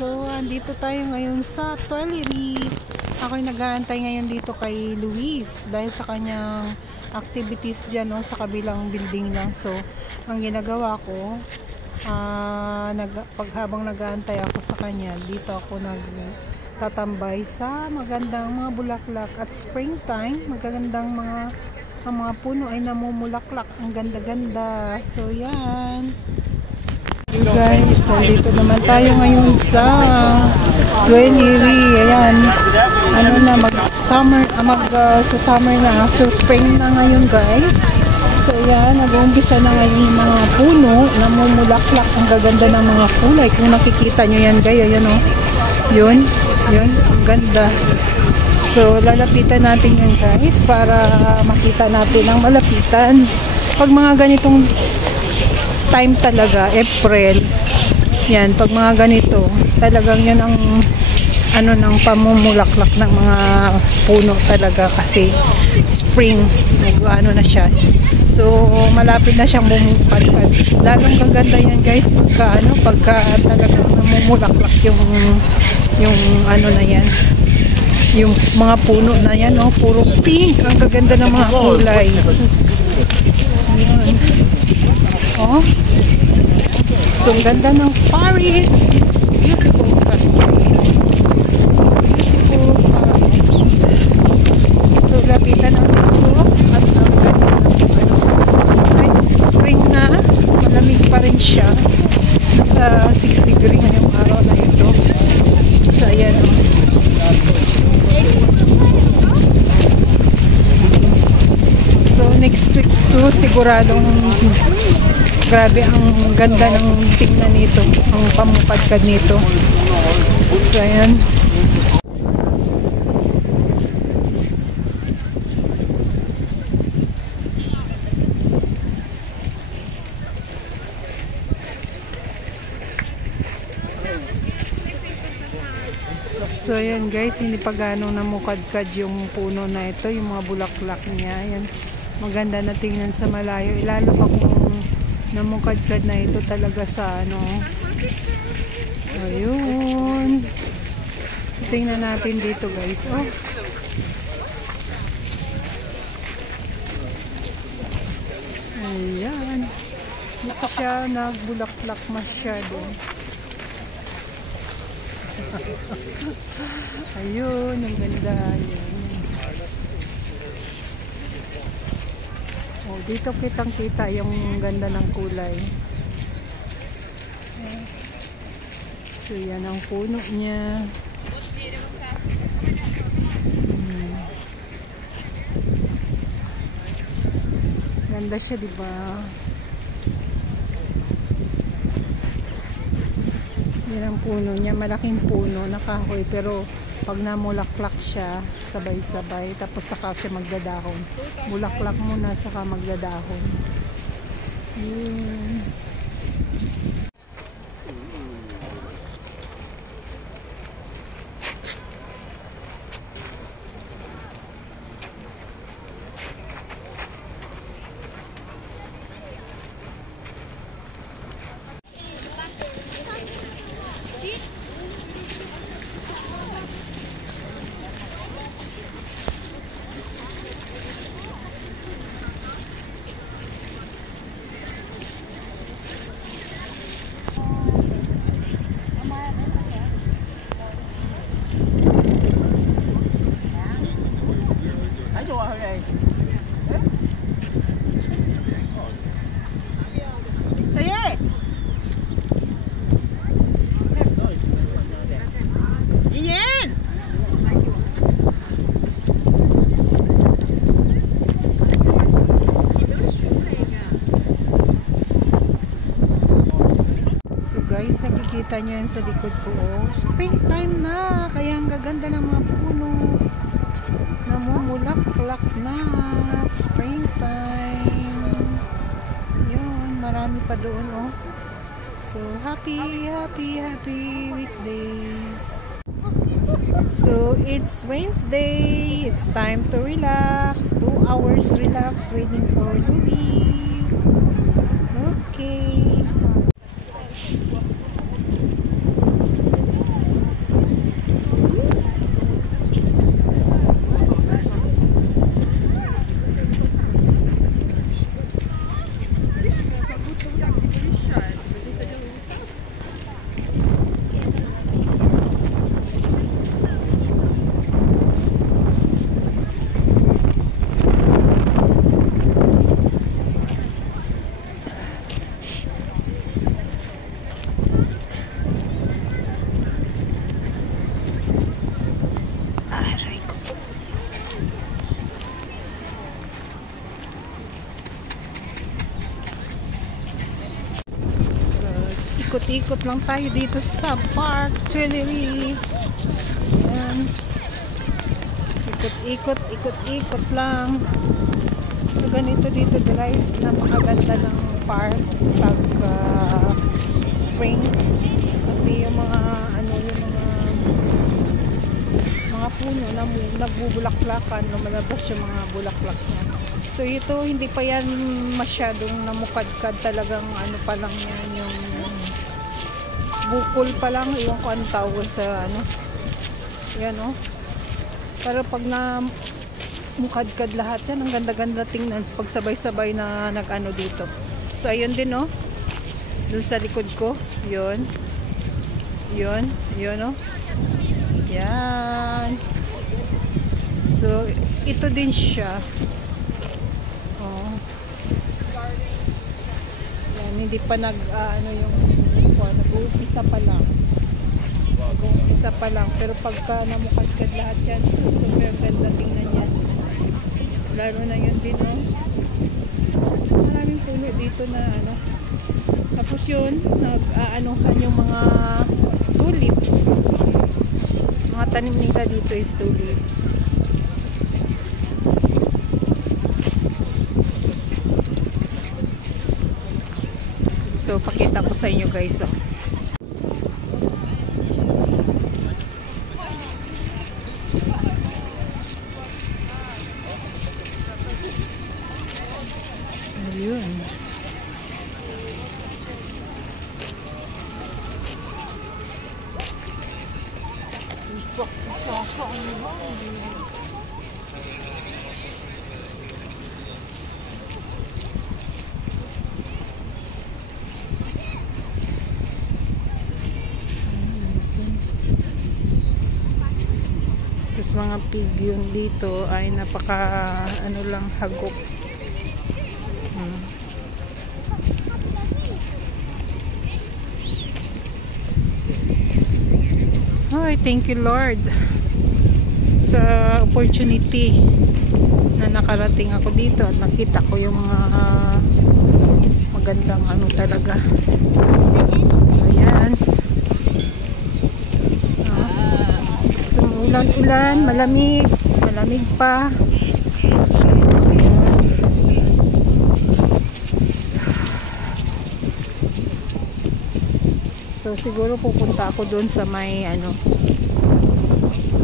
So, andito tayo ngayon sa Tuileries. Ako'y nag-aantay ngayon dito kay Luis dahil sa kanyang activities dyan, no, sa kabilang building lang. So, ang ginagawa ko, habang nag-aantay ako sa kanya, dito ako nagtatambay sa magandang mga bulaklak. At springtime, magagandang ang mga puno ay namumulaklak. Ang ganda-ganda. So, yan. Hey guys, dito naman tayo ngayon sa Tuileries. Ayan, ano na, sa summer na, so spring na ngayon guys. So ayan, nag-uumpisa na ngayon yung mga puno, namumulaklak. Ang gaganda ng mga kulay. Kung nakikita nyo yan guys, ayan o, yun, ang ganda. So lalapitan natin yan guys para makita natin ang malapitan. Pag mga ganitong time talaga, April, yan, pag mga ganito, talagang yan ang ng pamumulaklak ng mga puno talaga kasi spring, nag-ano na siya. So, malapit na siyang bumupalpad. Lalong gaganda yan guys pagka talagang namumulaklak yung na yan. Yung mga puno na yan, oh, puro pink. Ang gaganda ng mga kulay. Ayan. Oh. So, ang ganda ng Paris. It's beautiful country. Beautiful Paris. So, lapitan ang ako at ang ganda ng kahit spring na, malamig pa rin siya. Nasa 6 degree ngayong araw na ito. So, ayan. So, next week to, siguradong grabe ang ganda ng tingnan nito, ang pamupadkad nito. So, ayan. So, ayan guys, hindi pa ganong namukadkad yung puno na ito, yung mga bulaklak niya. Ayan, maganda na tingnan sa malayo. Lalo pa kung namukadkad na ito talaga sa ayun. Tingnan natin dito guys. Oh. Ayan. Hindi siya nagbulaklak masyado. Ayun, ang ganda. Ayun. Oh, dito kitang-kita yung ganda ng kulay. So, yan ang puno niya. Ganda siya, diba? Yan ang puno niya. Malaking puno na kahoy. Pero, pag namulaklak siya, sabay-sabay. Tapos, saka siya magdadahon. Bulaklak muna, saka magdadahon. Yun. Guys, nakikita nyo yan sa likod ko. Oh. Springtime na, kaya ang gaganda ng mga puno. Namumulaklak na. Springtime. Yun, marami pa doon. Oh. So, happy weekdays. So, it's Wednesday. It's time to relax. 2 hours relax waiting for Luis. Okay. Ikot-ikot lang tayo dito sa Park Tuileries. Ayan. Ikot-ikot lang. So ganito dito guys, napakaganda ng park pag spring. Kasi yung mga mga puno na nagbubulaklakan, lumalabas yung mga bulaklak niya. So ito hindi pa yan masyadong namukadkad, talagang ano pa lang yan, yung bukol pa lang, yung kung anong tawag sa ano. Yan o. Pero pag na mukadkad lahat yan, ang ganda-ganda tingnan pag sabay-sabay na nag-ano dito. So ayun din o. Dun sa likod ko, yun. Yun o. Yan. So ito din siya. Oh. Yan, hindi pa nag-uumpisa pa lang. Nag-uumpisa pa lang. Pero pagka namukadkad lahat yan, so super ganda tingnan yan. Lalo na yun din, no? Maraming puno dito na, ano. Tapos yun, nag-aanuhan yung mga tulips. Mga tanim nila dito is tulips. So, pakita ko sa inyo guys, oh. Ayun. Tapos mga pig yun dito ay napaka ano lang, hagok. Ay, thank you Lord sa opportunity na nakarating ako dito at nakita ko yung mga magandang ano talaga. So ayan. So ulan-ulan, malamig pa. So siguro pupunta ako doon sa may ano,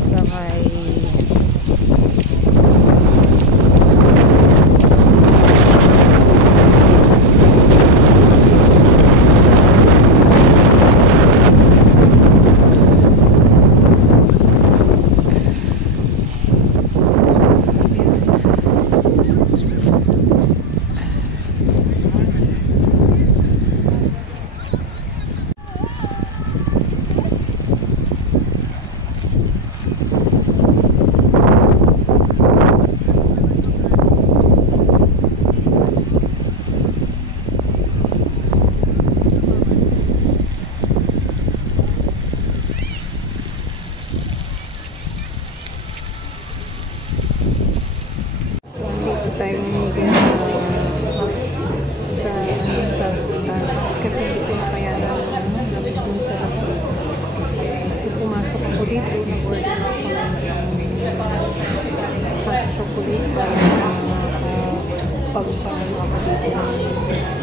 sa may tayo sa kasi hindi ko napayaran dun sa labas. Kasi pumasok ako dito, nag-order ako ng isang hot chocolate para pagpapalo ako dito.